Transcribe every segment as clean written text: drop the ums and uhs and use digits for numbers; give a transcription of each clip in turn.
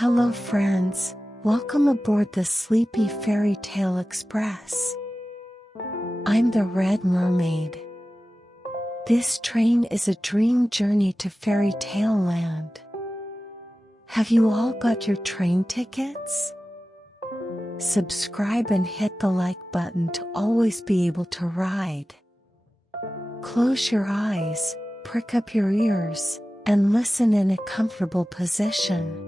Hello friends, welcome aboard the Sleepy Fairy Tale Express. I'm the Red Mermaid. This train is a dream journey to fairy tale land. Have you all got your train tickets? Subscribe and hit the like button to always be able to ride. Close your eyes, prick up your ears, and listen in a comfortable position.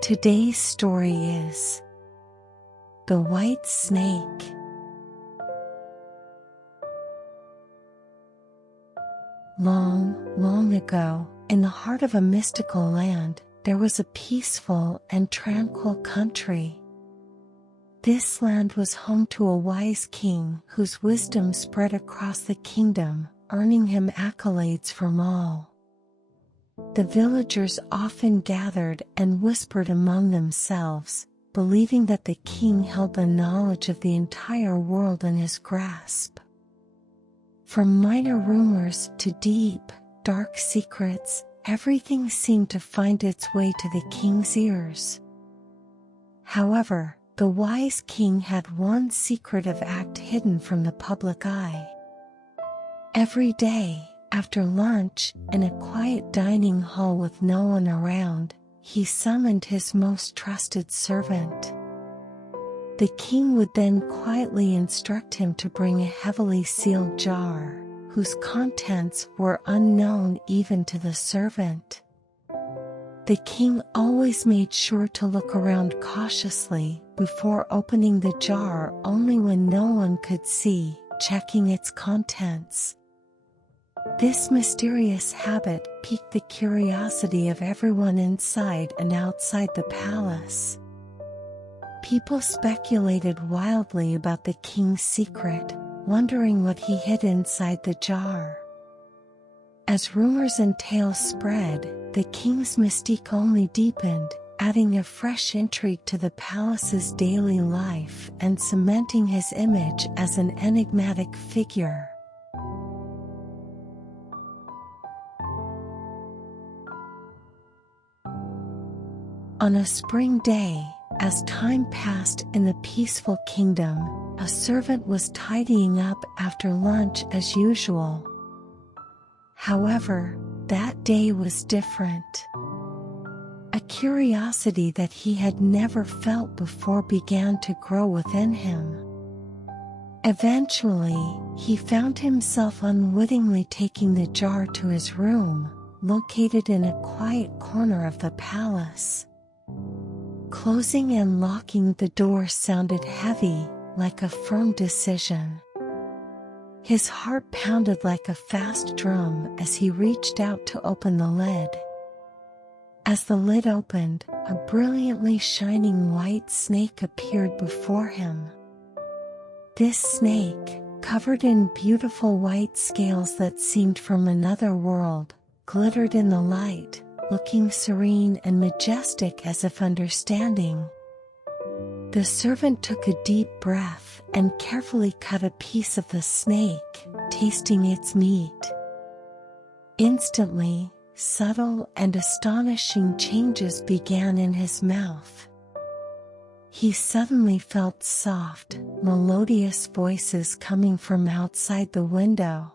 Today's story is The White Snake. Long, long ago, in the heart of a mystical land, there was a peaceful and tranquil country. This land was home to a wise king whose wisdom spread across the kingdom, earning him accolades from all. The villagers often gathered and whispered among themselves, believing that the king held the knowledge of the entire world in his grasp. From minor rumors to deep, dark secrets, everything seemed to find its way to the king's ears. However, the wise king had one secretive act hidden from the public eye. Every day, after lunch, in a quiet dining hall with no one around, he summoned his most trusted servant. The king would then quietly instruct him to bring a heavily sealed jar, whose contents were unknown even to the servant. The king always made sure to look around cautiously before opening the jar, only when no one could see, checking its contents. This mysterious habit piqued the curiosity of everyone inside and outside the palace. People speculated wildly about the king's secret, wondering what he hid inside the jar. As rumors and tales spread, the king's mystique only deepened, adding a fresh intrigue to the palace's daily life and cementing his image as an enigmatic figure. On a spring day, as time passed in the peaceful kingdom, a servant was tidying up after lunch as usual. However, that day was different. A curiosity that he had never felt before began to grow within him. Eventually, he found himself unwittingly taking the jar to his room, located in a quiet corner of the palace. Closing and locking the door sounded heavy, like a firm decision. His heart pounded like a fast drum as he reached out to open the lid. As the lid opened, a brilliantly shining white snake appeared before him. This snake, covered in beautiful white scales that seemed from another world, glittered in the light, looking serene and majestic as if understanding. The servant took a deep breath and carefully cut a piece of the snake, tasting its meat. Instantly, subtle and astonishing changes began in his mouth. He suddenly felt soft, melodious voices coming from outside the window.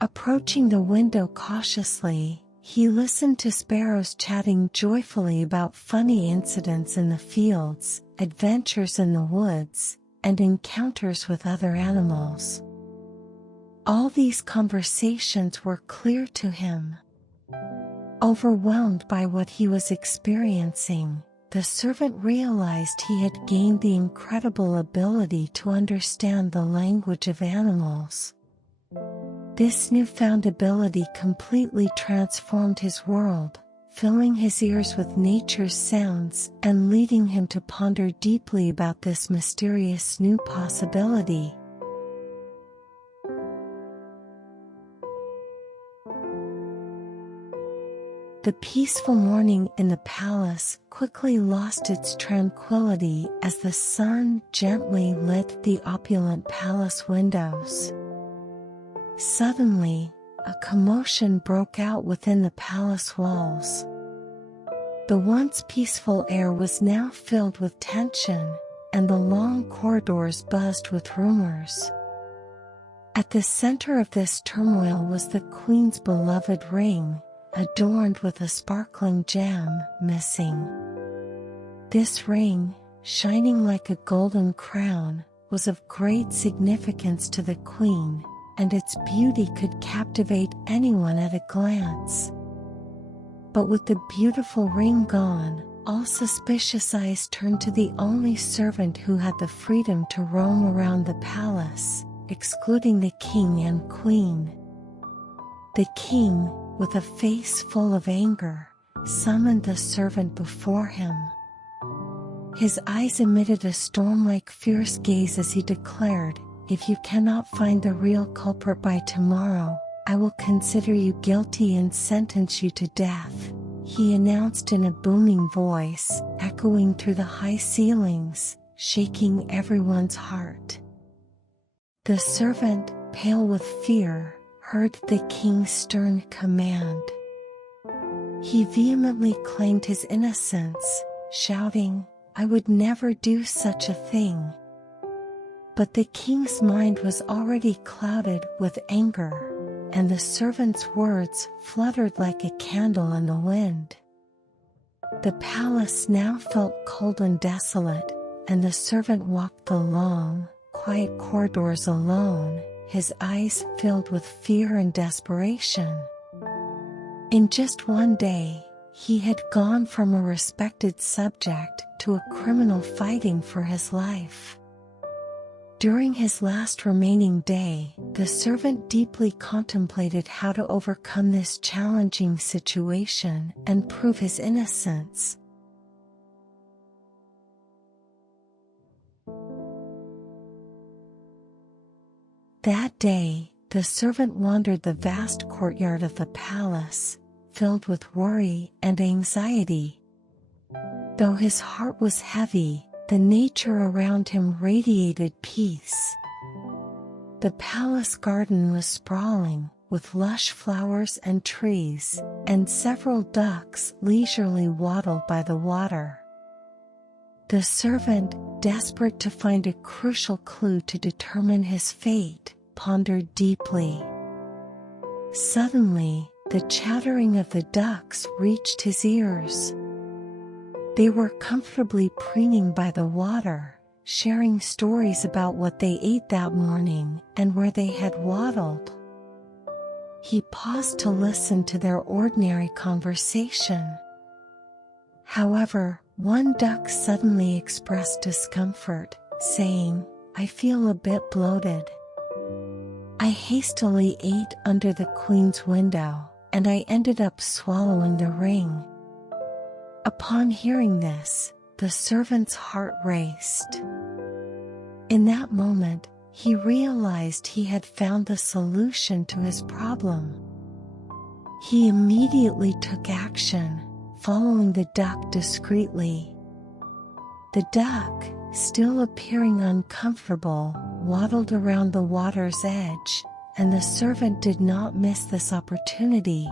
Approaching the window cautiously, he listened to sparrows chatting joyfully about funny incidents in the fields, adventures in the woods, and encounters with other animals. All these conversations were clear to him. Overwhelmed by what he was experiencing, the servant realized he had gained the incredible ability to understand the language of animals. This newfound ability completely transformed his world, filling his ears with nature's sounds and leading him to ponder deeply about this mysterious new possibility. The peaceful morning in the palace quickly lost its tranquility as the sun gently lit the opulent palace windows. Suddenly, a commotion broke out within the palace walls. The once peaceful air was now filled with tension, and the long corridors buzzed with rumors. At the center of this turmoil was the queen's beloved ring, adorned with a sparkling gem, missing. This ring, shining like a golden crown, was of great significance to the queen, and its beauty could captivate anyone at a glance. But with the beautiful ring gone, all suspicious eyes turned to the only servant who had the freedom to roam around the palace, excluding the king and queen. The king, with a face full of anger, summoned the servant before him. His eyes emitted a storm-like fierce gaze as he declared, "If you cannot find the real culprit by tomorrow, I will consider you guilty and sentence you to death," he announced in a booming voice, echoing through the high ceilings, shaking everyone's heart. The servant, pale with fear, heard the king's stern command. He vehemently claimed his innocence, shouting, "I would never do such a thing." But the king's mind was already clouded with anger, and the servant's words fluttered like a candle in the wind. The palace now felt cold and desolate, and the servant walked the long, quiet corridors alone, his eyes filled with fear and desperation. In just one day, he had gone from a respected subject to a criminal fighting for his life. During his last remaining day, the servant deeply contemplated how to overcome this challenging situation and prove his innocence. That day, the servant wandered the vast courtyard of the palace, filled with worry and anxiety. Though his heart was heavy, the nature around him radiated peace. The palace garden was sprawling, with lush flowers and trees, and several ducks leisurely waddled by the water. The servant, desperate to find a crucial clue to determine his fate, pondered deeply. Suddenly, the chattering of the ducks reached his ears. They were comfortably preening by the water, sharing stories about what they ate that morning and where they had waddled. He paused to listen to their ordinary conversation. However, one duck suddenly expressed discomfort, saying, "I feel a bit bloated. I hastily ate under the queen's window, and I ended up swallowing the ring." Upon hearing this, the servant's heart raced. In that moment, he realized he had found the solution to his problem. He immediately took action, following the duck discreetly. The duck, still appearing uncomfortable, waddled around the water's edge, and the servant did not miss this opportunity.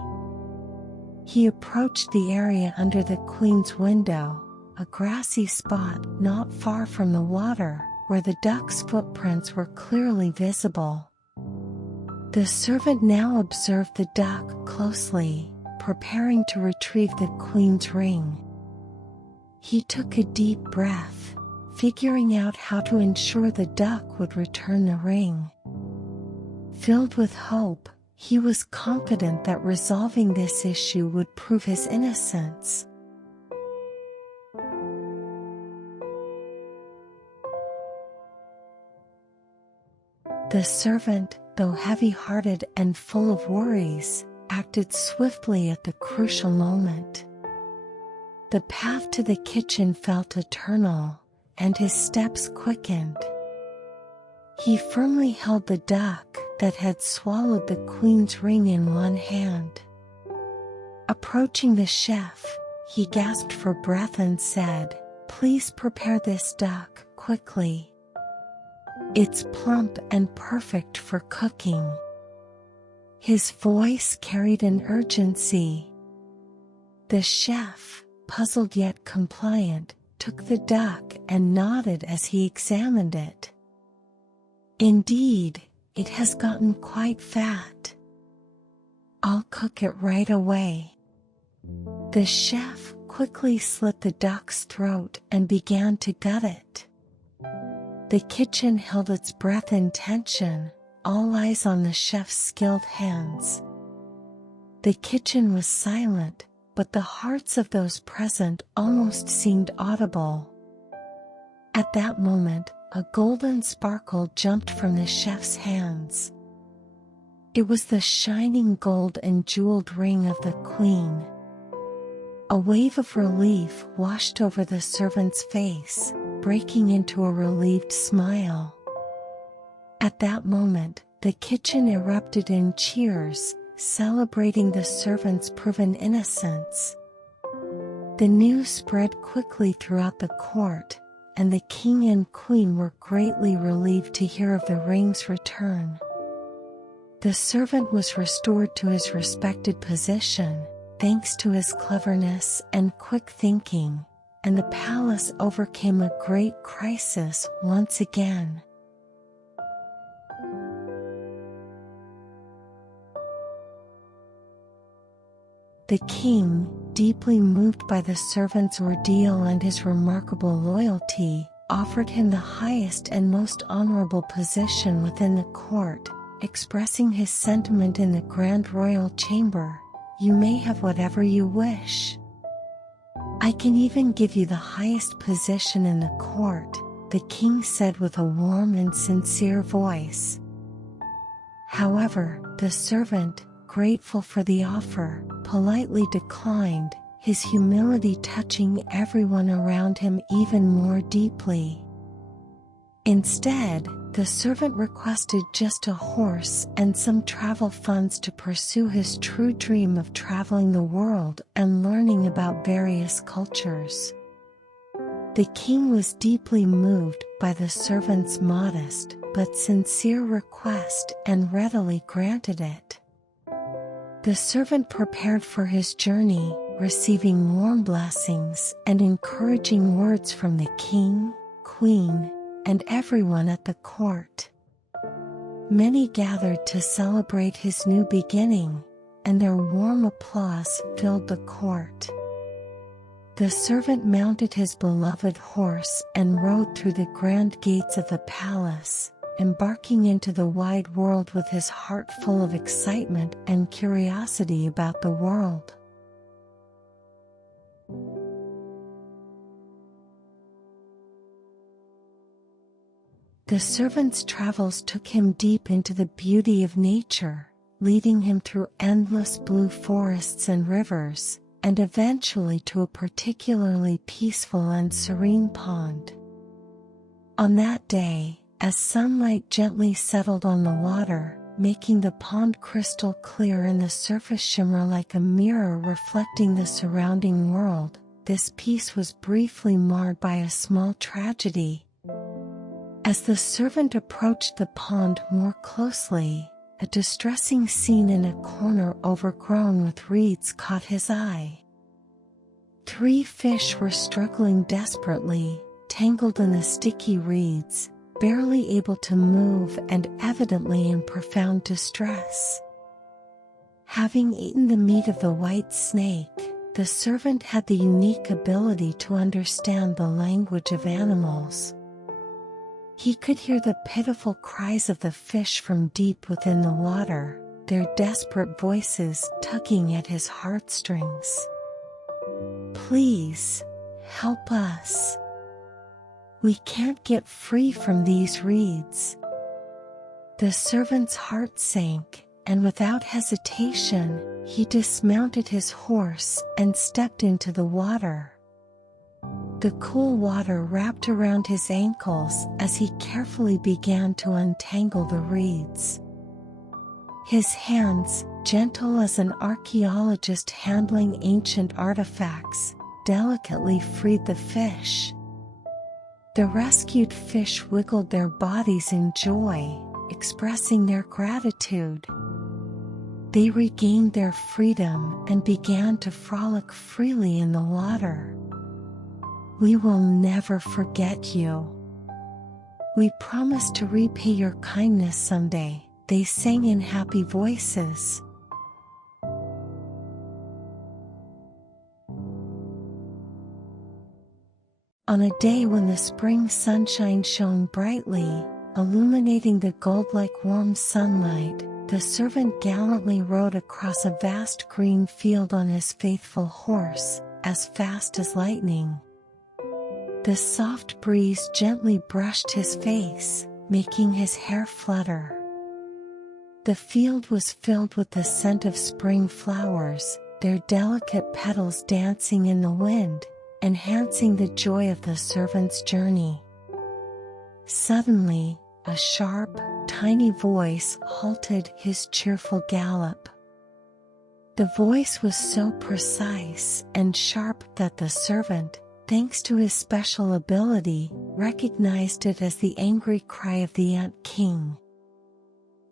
He approached the area under the queen's window, a grassy spot not far from the water, where the duck's footprints were clearly visible. The servant now observed the duck closely, preparing to retrieve the queen's ring. He took a deep breath, figuring out how to ensure the duck would return the ring. Filled with hope, he was confident that resolving this issue would prove his innocence. The servant, though heavy-hearted and full of worries, acted swiftly at the crucial moment. The path to the kitchen felt eternal, and his steps quickened. He firmly held the duck that had swallowed the queen's ring in one hand. Approaching the chef, he gasped for breath and said, "Please prepare this duck quickly. It's plump and perfect for cooking." His voice carried an urgency. The chef, puzzled yet compliant, took the duck and nodded as he examined it. "Indeed, it has gotten quite fat. I'll cook it right away." The chef quickly slit the duck's throat and began to gut it. The kitchen held its breath in tension, all eyes on the chef's skilled hands. The kitchen was silent, but the hearts of those present almost seemed audible. At that moment, a golden sparkle jumped from the chef's hands. It was the shining gold and jeweled ring of the queen. A wave of relief washed over the servant's face, breaking into a relieved smile. At that moment, the kitchen erupted in cheers, celebrating the servant's proven innocence. The news spread quickly throughout the court, and the king and queen were greatly relieved to hear of the ring's return. The servant was restored to his respected position, thanks to his cleverness and quick thinking, and the palace overcame a great crisis once again. The king, deeply moved by the servant's ordeal and his remarkable loyalty, offered him the highest and most honorable position within the court, expressing his sentiment in the grand royal chamber, "You may have whatever you wish. I can even give you the highest position in the court," the king said with a warm and sincere voice. However, the servant, grateful for the offer, politely declined, his humility touching everyone around him even more deeply. Instead, the servant requested just a horse and some travel funds to pursue his true dream of traveling the world and learning about various cultures. The king was deeply moved by the servant's modest but sincere request and readily granted it. The servant prepared for his journey, receiving warm blessings and encouraging words from the king, queen, and everyone at the court. Many gathered to celebrate his new beginning, and their warm applause filled the court. The servant mounted his beloved horse and rode through the grand gates of the palace, embarking into the wide world with his heart full of excitement and curiosity about the world. The servant's travels took him deep into the beauty of nature, leading him through endless blue forests and rivers, and eventually to a particularly peaceful and serene pond. On that day, as sunlight gently settled on the water, making the pond crystal clear and the surface shimmer like a mirror reflecting the surrounding world, this peace was briefly marred by a small tragedy. As the servant approached the pond more closely, a distressing scene in a corner overgrown with reeds caught his eye. 3 fish were struggling desperately, tangled in the sticky reeds, barely able to move and evidently in profound distress. Having eaten the meat of the white snake, the servant had the unique ability to understand the language of animals. He could hear the pitiful cries of the fish from deep within the water, their desperate voices tugging at his heartstrings. "Please, help us. We can't get free from these reeds." The servant's heart sank, and without hesitation, he dismounted his horse and stepped into the water. The cool water wrapped around his ankles as he carefully began to untangle the reeds. His hands, gentle as an archaeologist handling ancient artifacts, delicately freed the fish. The rescued fish wiggled their bodies in joy, expressing their gratitude. They regained their freedom and began to frolic freely in the water. "We will never forget you. We promise to repay your kindness someday," they sang in happy voices. On a day when the spring sunshine shone brightly, illuminating the gold-like warm sunlight, the servant gallantly rode across a vast green field on his faithful horse, as fast as lightning. The soft breeze gently brushed his face, making his hair flutter. The field was filled with the scent of spring flowers, their delicate petals dancing in the wind, enhancing the joy of the servant's journey. Suddenly, a sharp, tiny voice halted his cheerful gallop. The voice was so precise and sharp that the servant, thanks to his special ability, recognized it as the angry cry of the Ant King.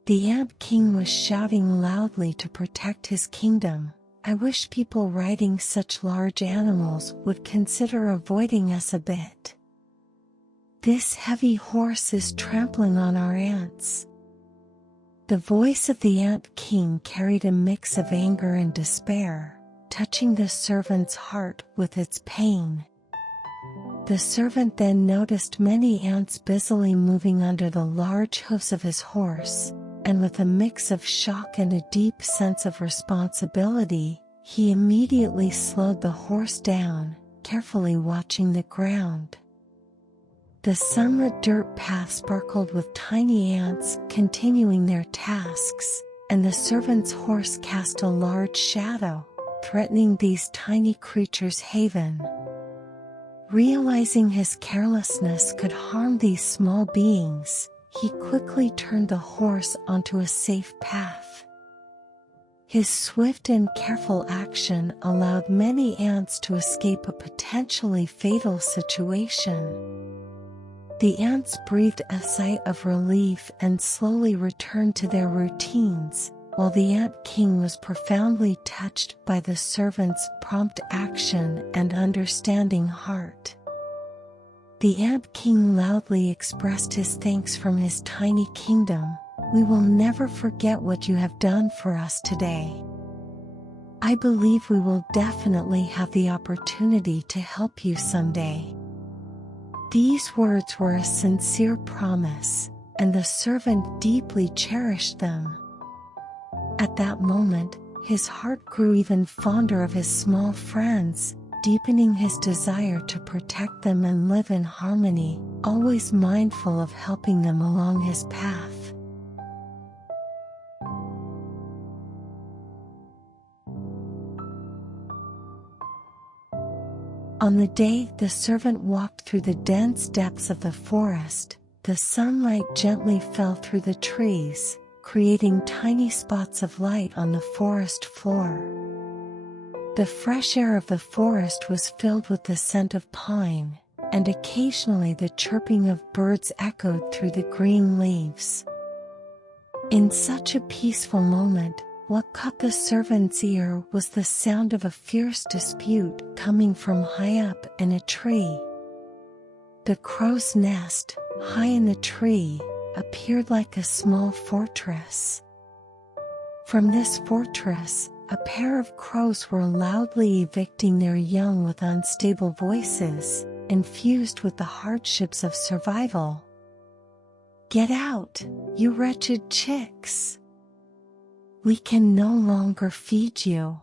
The Ant King was shouting loudly to protect his kingdom. "I wish people riding such large animals would consider avoiding us a bit. This heavy horse is trampling on our ants." The voice of the Ant King carried a mix of anger and despair, touching the servant's heart with its pain. The servant then noticed many ants busily moving under the large hoofs of his horse, and with a mix of shock and a deep sense of responsibility, he immediately slowed the horse down, carefully watching the ground. The sunlit dirt path sparkled with tiny ants continuing their tasks, and the servant's horse cast a large shadow, threatening these tiny creatures' haven. Realizing his carelessness could harm these small beings, he quickly turned the horse onto a safe path. His swift and careful action allowed many ants to escape a potentially fatal situation. The ants breathed a sigh of relief and slowly returned to their routines, while the Ant King was profoundly touched by the servant's prompt action and understanding heart. The Ant King loudly expressed his thanks from his tiny kingdom. "We will never forget what you have done for us today. I believe we will definitely have the opportunity to help you someday." These words were a sincere promise, and the servant deeply cherished them. At that moment, his heart grew even fonder of his small friends, deepening his desire to protect them and live in harmony, always mindful of helping them along his path. On the day the servant walked through the dense depths of the forest, the sunlight gently fell through the trees, creating tiny spots of light on the forest floor. The fresh air of the forest was filled with the scent of pine, and occasionally the chirping of birds echoed through the green leaves. In such a peaceful moment, what caught the servant's ear was the sound of a fierce dispute coming from high up in a tree. The crow's nest, high in the tree, appeared like a small fortress. From this fortress, a pair of crows were loudly evicting their young with unstable voices, infused with the hardships of survival. "Get out, you wretched chicks! We can no longer feed you.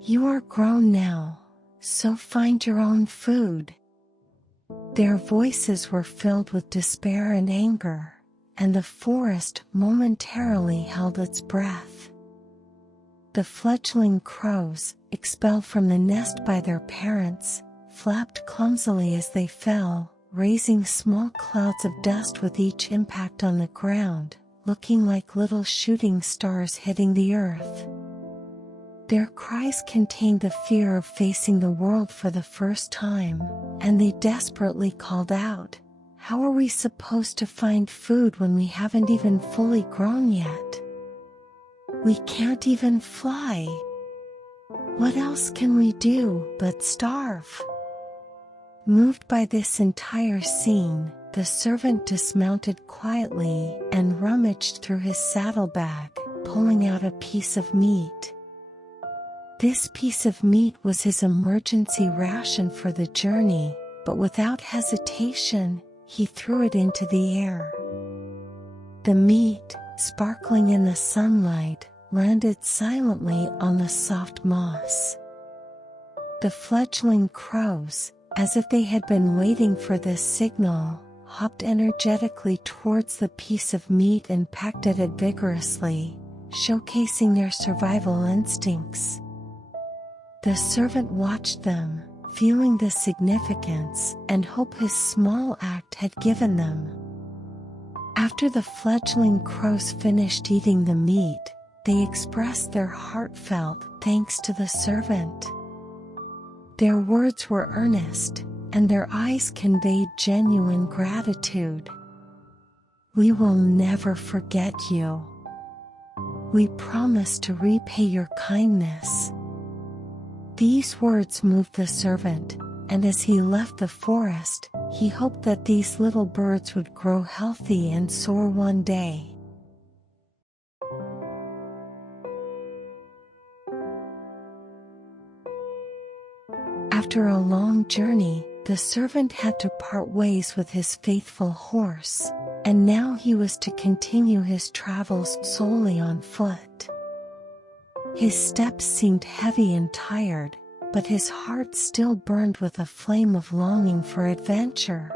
You are grown now, so find your own food." Their voices were filled with despair and anger, and the forest momentarily held its breath. The fledgling crows, expelled from the nest by their parents, flapped clumsily as they fell, raising small clouds of dust with each impact on the ground, looking like little shooting stars hitting the earth. Their cries contained the fear of facing the world for the first time, and they desperately called out, "How are we supposed to find food when we haven't even fully grown yet?" We can't even fly. What else can we do but starve?" Moved by this entire scene, the servant dismounted quietly and rummaged through his saddlebag, pulling out a piece of meat. This piece of meat was his emergency ration for the journey, but without hesitation, he threw it into the air. The meat, sparkling in the sunlight, landed silently on the soft moss. The fledgling crows, as if they had been waiting for this signal, hopped energetically towards the piece of meat and pecked at it vigorously, showcasing their survival instincts. The servant watched them, feeling the significance and hope his small act had given them. After the fledgling crows finished eating the meat, they expressed their heartfelt thanks to the servant. Their words were earnest, and their eyes conveyed genuine gratitude. "We will never forget you. We promise to repay your kindness." These words moved the servant, and as he left the forest, he hoped that these little birds would grow healthy and soar one day. After a long journey, the servant had to part ways with his faithful horse, and now he was to continue his travels solely on foot. His steps seemed heavy and tired, but his heart still burned with a flame of longing for adventure.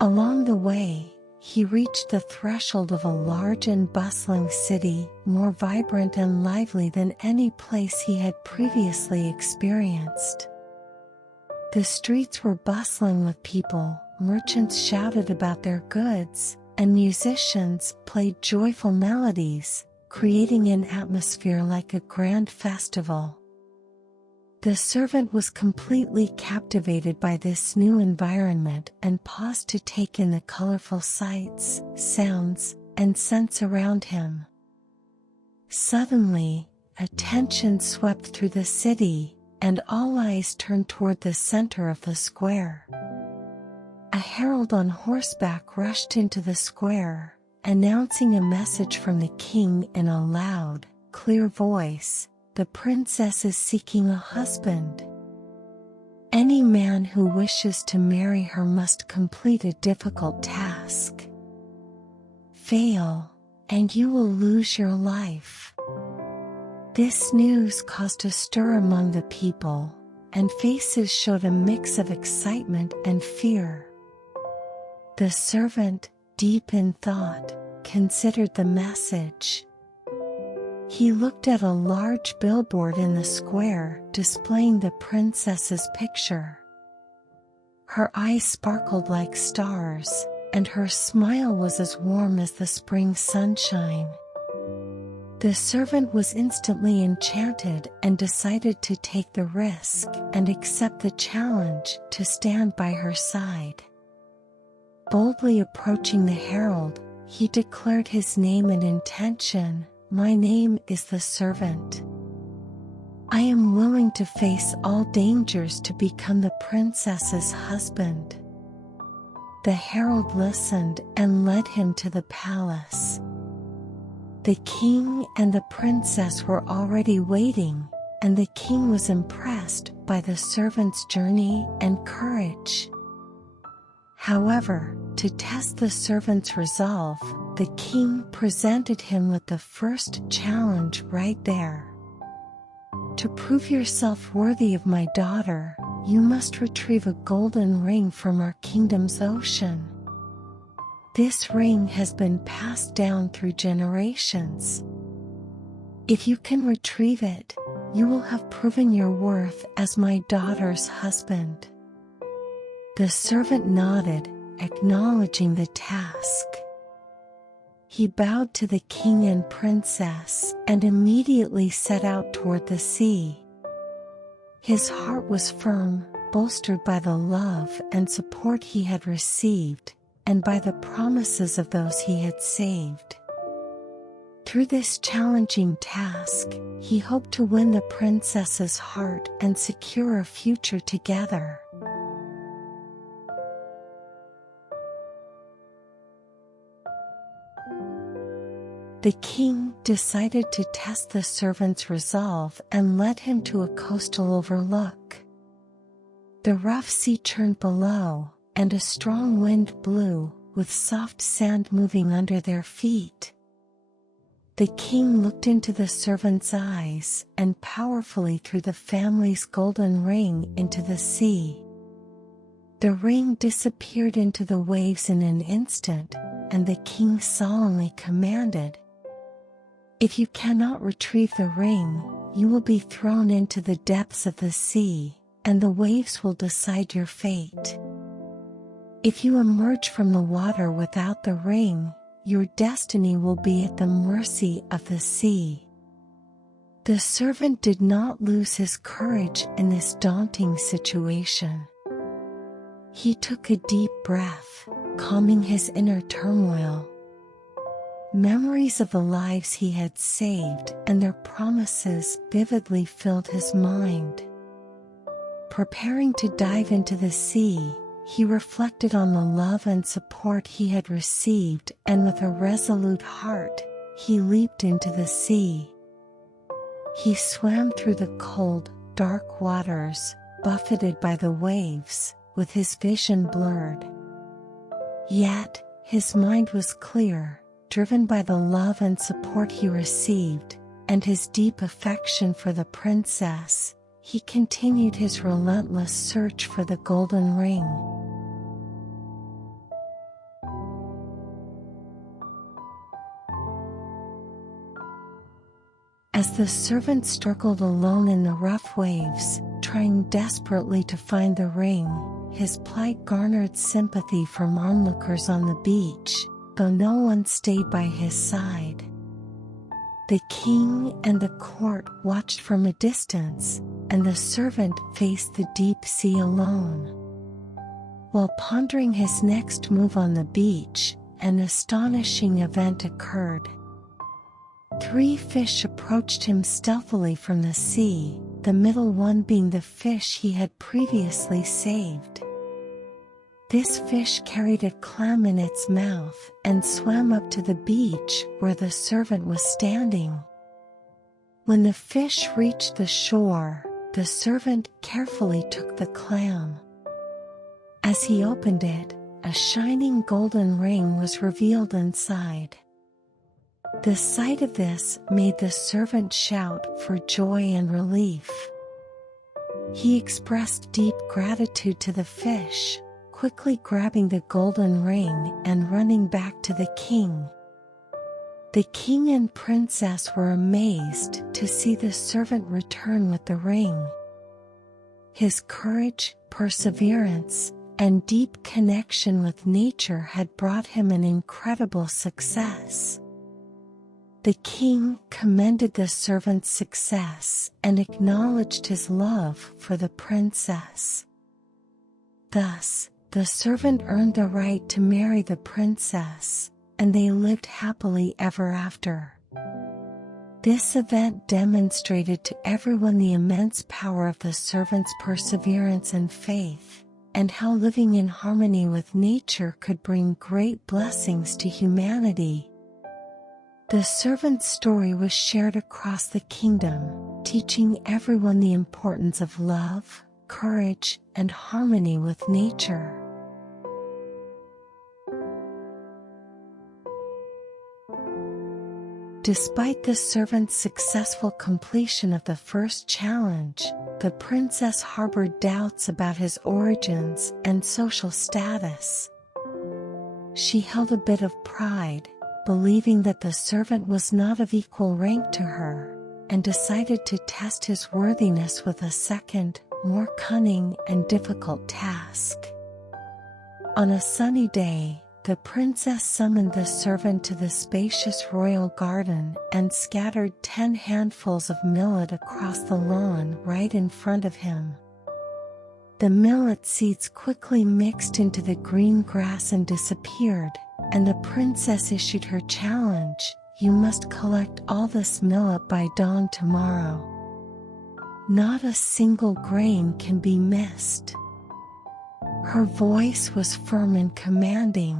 Along the way, he reached the threshold of a large and bustling city, more vibrant and lively than any place he had previously experienced. The streets were bustling with people, merchants shouted about their goods, and musicians played joyful melodies, creating an atmosphere like a grand festival. The servant was completely captivated by this new environment and paused to take in the colorful sights, sounds, and scents around him. Suddenly, attention swept through the city, and all eyes turned toward the center of the square. A herald on horseback rushed into the square, announcing a message from the king in a loud, clear voice: "The princess is seeking a husband. Any man who wishes to marry her must complete a difficult task. Fail, and you will lose your life." This news caused a stir among the people, and faces showed a mix of excitement and fear. The servant, deep in thought, considered the message. He looked at a large billboard in the square displaying the princess's picture. Her eyes sparkled like stars, and her smile was as warm as the spring sunshine. The servant was instantly enchanted and decided to take the risk and accept the challenge to stand by her side. Boldly approaching the herald, he declared his name and intention: "My name is the servant. I am willing to face all dangers to become the princess's husband." The herald listened and led him to the palace. The king and the princess were already waiting, and the king was impressed by the servant's journey and courage. However, to test the servant's resolve, the king presented him with the first challenge right there. "To prove yourself worthy of my daughter, you must retrieve a golden ring from our kingdom's ocean. This ring has been passed down through generations. If you can retrieve it, you will have proven your worth as my daughter's husband." The servant nodded, acknowledging the task. He bowed to the king and princess and immediately set out toward the sea. His heart was firm, bolstered by the love and support he had received, and by the promises of those he had saved. Through this challenging task, he hoped to win the princess's heart and secure a future together. The king decided to test the servant's resolve and led him to a coastal overlook. The rough sea churned below, and a strong wind blew, with soft sand moving under their feet. The king looked into the servant's eyes and powerfully threw the family's golden ring into the sea. The ring disappeared into the waves in an instant, and the king solemnly commanded, "If you cannot retrieve the ring, you will be thrown into the depths of the sea, and the waves will decide your fate. If you emerge from the water without the ring, your destiny will be at the mercy of the sea." The servant did not lose his courage in this daunting situation. He took a deep breath, calming his inner turmoil. Memories of the lives he had saved and their promises vividly filled his mind. Preparing to dive into the sea, he reflected on the love and support he had received, and with a resolute heart, he leaped into the sea. He swam through the cold, dark waters, buffeted by the waves, with his vision blurred. Yet, his mind was clear, driven by the love and support he received, and his deep affection for the princess. He continued his relentless search for the golden ring. As the servant struggled alone in the rough waves, trying desperately to find the ring, his plight garnered sympathy from onlookers on the beach, though no one stayed by his side. The king and the court watched from a distance, and the servant faced the deep sea alone. While pondering his next move on the beach, an astonishing event occurred. 3 fish approached him stealthily from the sea, the middle one being the fish he had previously saved. This fish carried a clam in its mouth and swam up to the beach where the servant was standing. When the fish reached the shore, the servant carefully took the clam. As he opened it, a shining golden ring was revealed inside. The sight of this made the servant shout for joy and relief. He expressed deep gratitude to the fish, quickly grabbing the golden ring and running back to the king. The king and princess were amazed to see the servant return with the ring. His courage, perseverance, and deep connection with nature had brought him an incredible success. The king commended the servant's success and acknowledged his love for the princess. Thus, the servant earned the right to marry the princess, and they lived happily ever after. This event demonstrated to everyone the immense power of the servant's perseverance and faith, and how living in harmony with nature could bring great blessings to humanity. The servant's story was shared across the kingdom, teaching everyone the importance of love, courage, and harmony with nature. Despite the servant's successful completion of the first challenge, the princess harbored doubts about his origins and social status. She held a bit of pride, believing that the servant was not of equal rank to her, and decided to test his worthiness with a second, more cunning and difficult task. On a sunny day, the princess summoned the servant to the spacious royal garden and scattered 10 handfuls of millet across the lawn right in front of him. The millet seeds quickly mixed into the green grass and disappeared, and the princess issued her challenge, "You must collect all this millet by dawn tomorrow. Not a single grain can be missed." Her voice was firm and commanding.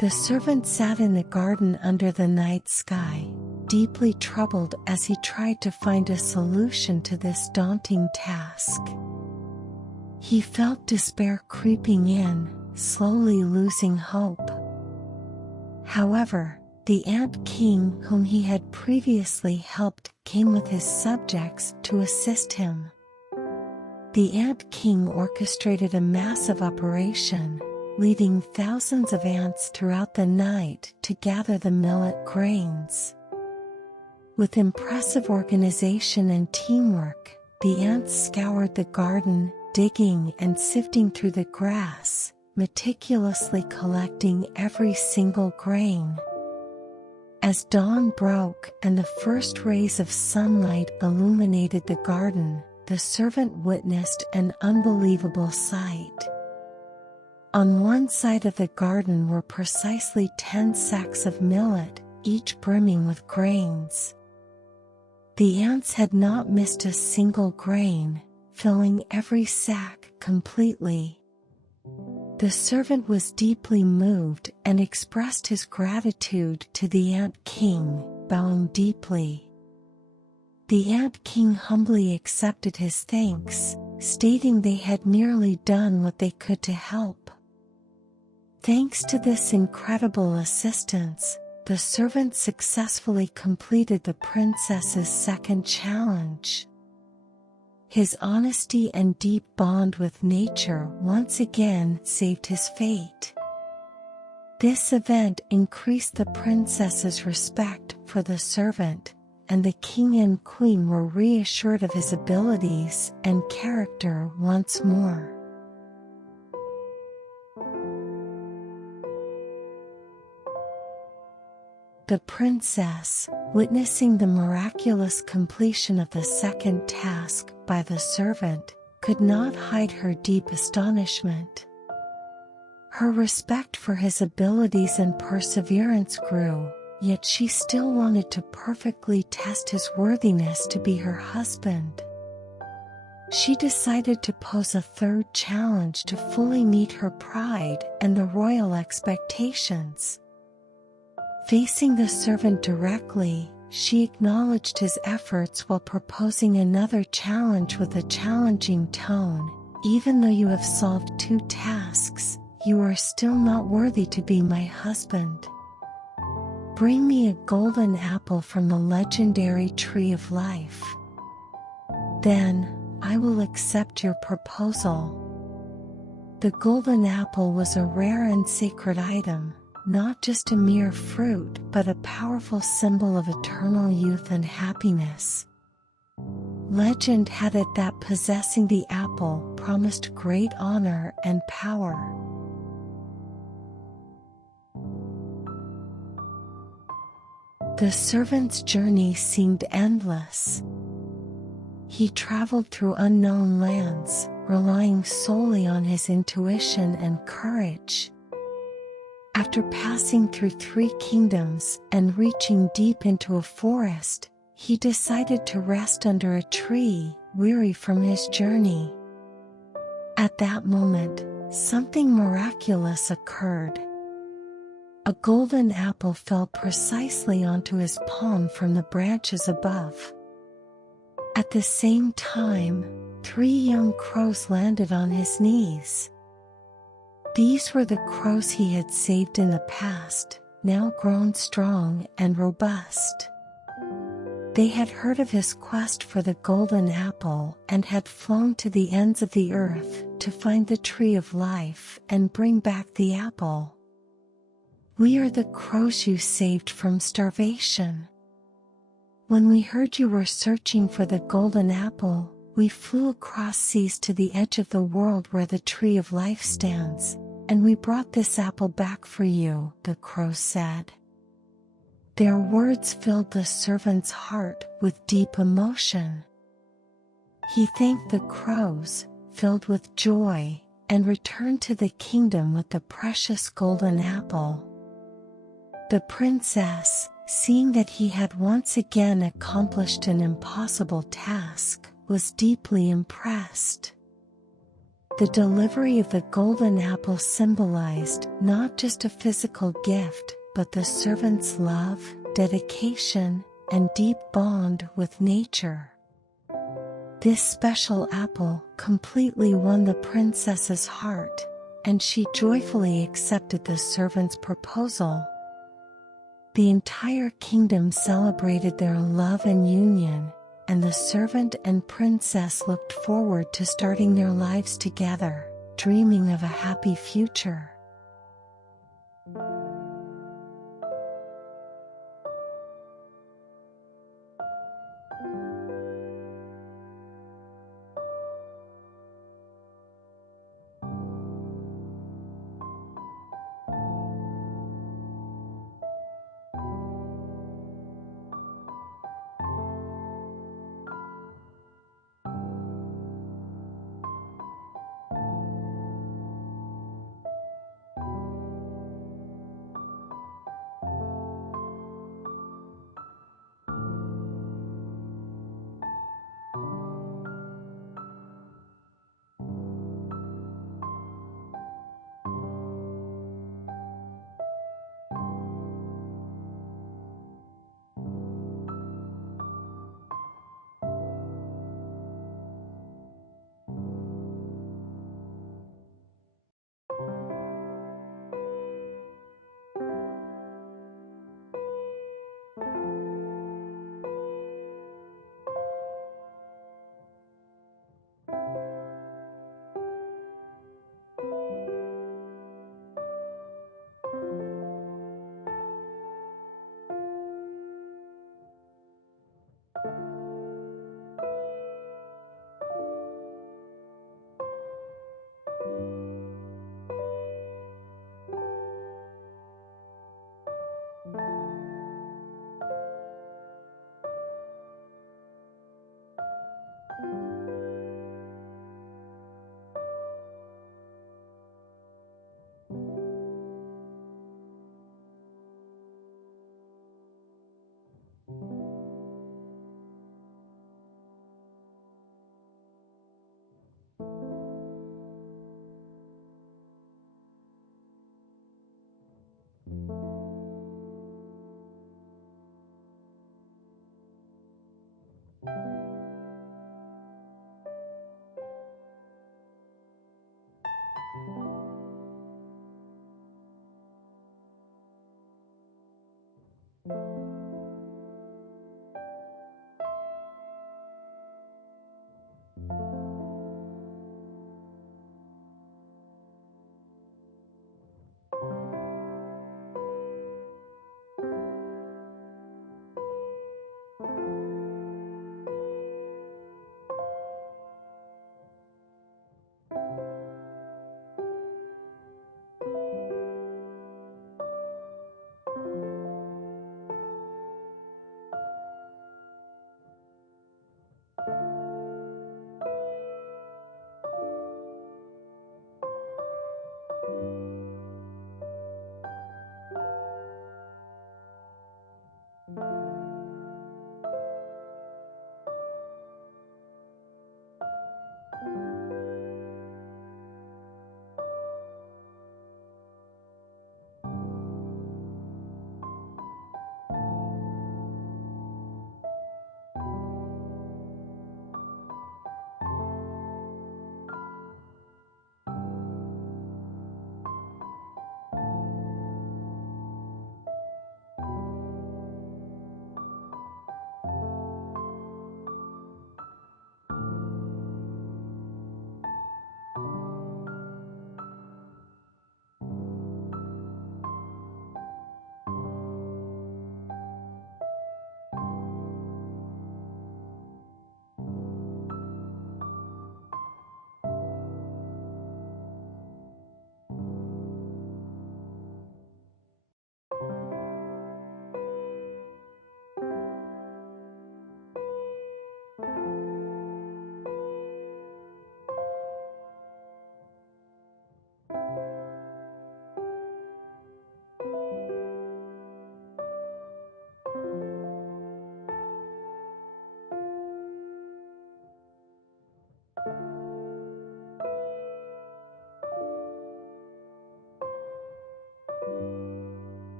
The servant sat in the garden under the night sky, deeply troubled as he tried to find a solution to this daunting task. He felt despair creeping in, slowly losing hope. However, the Ant King whom he had previously helped came with his subjects to assist him. The Ant King orchestrated a massive operation, leading thousands of ants throughout the night to gather the millet grains. With impressive organization and teamwork, the ants scoured the garden, digging and sifting through the grass, meticulously collecting every single grain. As dawn broke and the first rays of sunlight illuminated the garden, the servant witnessed an unbelievable sight. On one side of the garden were precisely 10 sacks of millet, each brimming with grains. The ants had not missed a single grain, filling every sack completely. The servant was deeply moved and expressed his gratitude to the Ant King, bowing deeply. The Ant King humbly accepted his thanks, stating they had nearly done what they could to help. Thanks to this incredible assistance, the servant successfully completed the princess's second challenge. His honesty and deep bond with nature once again saved his fate. This event increased the princess's respect for the servant, and the king and queen were reassured of his abilities and character once more. The princess, witnessing the miraculous completion of the second task by the servant, could not hide her deep astonishment. Her respect for his abilities and perseverance grew, yet she still wanted to perfectly test his worthiness to be her husband. She decided to pose a third challenge to fully meet her pride and the royal expectations. Facing the servant directly, she acknowledged his efforts while proposing another challenge with a challenging tone. "Even though you have solved 2 tasks, you are still not worthy to be my husband. Bring me a golden apple from the legendary tree of life. Then, I will accept your proposal." The golden apple was a rare and sacred item, not just a mere fruit but a powerful symbol of eternal youth and happiness. Legend had it that possessing the apple promised great honor and power. The servant's journey seemed endless. He traveled through unknown lands, relying solely on his intuition and courage. After passing through 3 kingdoms and reaching deep into a forest, he decided to rest under a tree, weary from his journey. At that moment, something miraculous occurred. A golden apple fell precisely onto his palm from the branches above. At the same time, 3 young crows landed on his knees. These were the crows he had saved in the past, now grown strong and robust. They had heard of his quest for the golden apple and had flown to the ends of the earth to find the tree of life and bring back the apple. "We are the crows you saved from starvation. When we heard you were searching for the golden apple, we flew across seas to the edge of the world where the tree of life stands, and we brought this apple back for you," the crows said. Their words filled the servant's heart with deep emotion. He thanked the crows, filled with joy, and returned to the kingdom with the precious golden apple. The princess, seeing that he had once again accomplished an impossible task, was deeply impressed. The delivery of the golden apple symbolized not just a physical gift, but the servant's love, dedication, and deep bond with nature. This special apple completely won the princess's heart, and she joyfully accepted the servant's proposal. The entire kingdom celebrated their love and union, and the servant and princess looked forward to starting their lives together, dreaming of a happy future.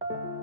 you.